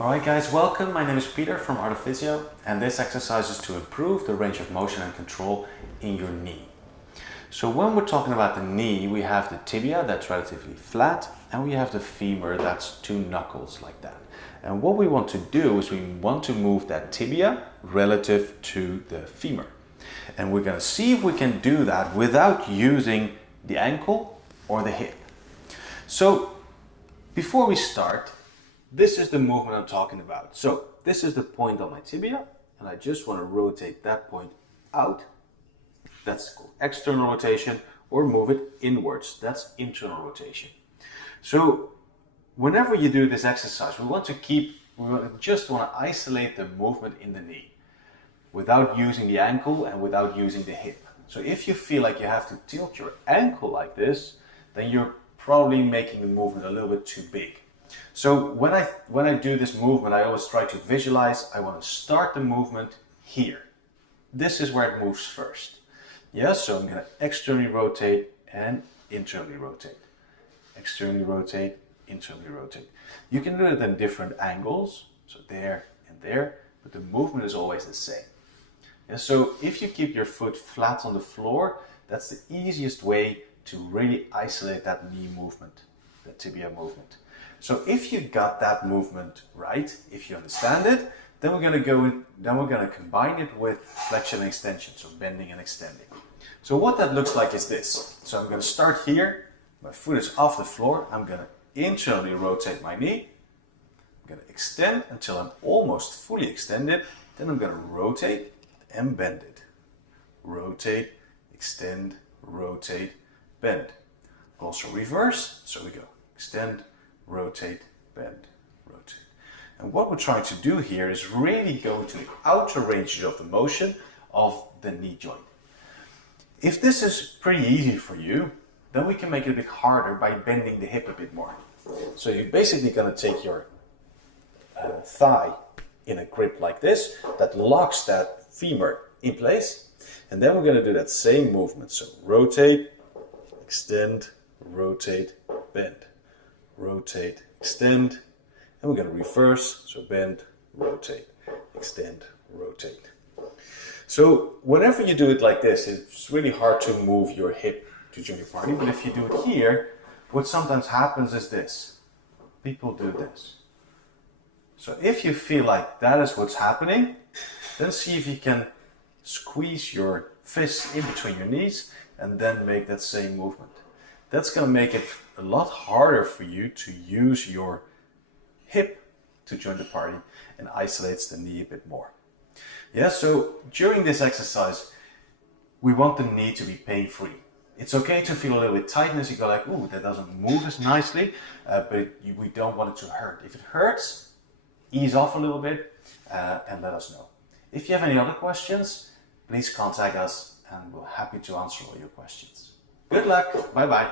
Alright guys, welcome. My name is Peter from Art of Physio, and this exercise is to improve the range of motion and control in your knee. So when we're talking about the knee, we have the tibia that's relatively flat, and we have the femur that's two knuckles like that. And what we want to do is we want to move that tibia relative to the femur. And we're going to see if we can do that without using the ankle or the hip. So before we start, this is the movement I'm talking about. So this is the point on my tibia, and I just want to rotate that point out. That's called external rotation, or move it inwards. That's internal rotation. So whenever you do this exercise, we just want to isolate the movement in the knee without using the ankle and without using the hip. So if you feel like you have to tilt your ankle like this, then you're probably making the movement a little bit too big. So when I do this movement, I always try to visualize. I want to start the movement here. This is where it moves first. Yes, so I'm going to externally rotate and internally rotate. Externally rotate, internally rotate. You can do it in different angles, so there and there, but the movement is always the same. Yes, so if you keep your foot flat on the floor, that's the easiest way to really isolate that knee movement, the tibia movement. So if you got that movement right, if you understand it, then we're going to combine it with flexion and extension, so bending and extending. So what that looks like is this. So I'm going to start here. My foot is off the floor. I'm going to internally rotate my knee. I'm going to extend until I'm almost fully extended. Then I'm going to rotate and bend it. Rotate, extend, rotate, bend. Also reverse. So we go extend, rotate, bend, rotate. And what we're trying to do here is really go to the outer ranges of the motion of the knee joint. If this is pretty easy for you, then we can make it a bit harder by bending the hip a bit more. So you're basically going to take your thigh in a grip like this that locks that femur in place, and then we're going to do that same movement. So rotate, extend, rotate, bend. Rotate, extend, and we're going to reverse, so bend, rotate, extend, rotate. So whenever you do it like this, it's really hard to move your hip to join your party, but if you do it here, what sometimes happens is this. People do this. So if you feel like that is what's happening, then see if you can squeeze your fists in between your knees and then make that same movement. That's going to make it a lot harder for you to use your hip to join the party and isolates the knee a bit more. Yeah, so during this exercise, we want the knee to be pain-free. It's okay to feel a little bit tightness. You go like, ooh, that doesn't move as nicely, but we don't want it to hurt. If it hurts, ease off a little bit and let us know. If you have any other questions, please contact us and we're happy to answer all your questions. Good luck. Bye-bye.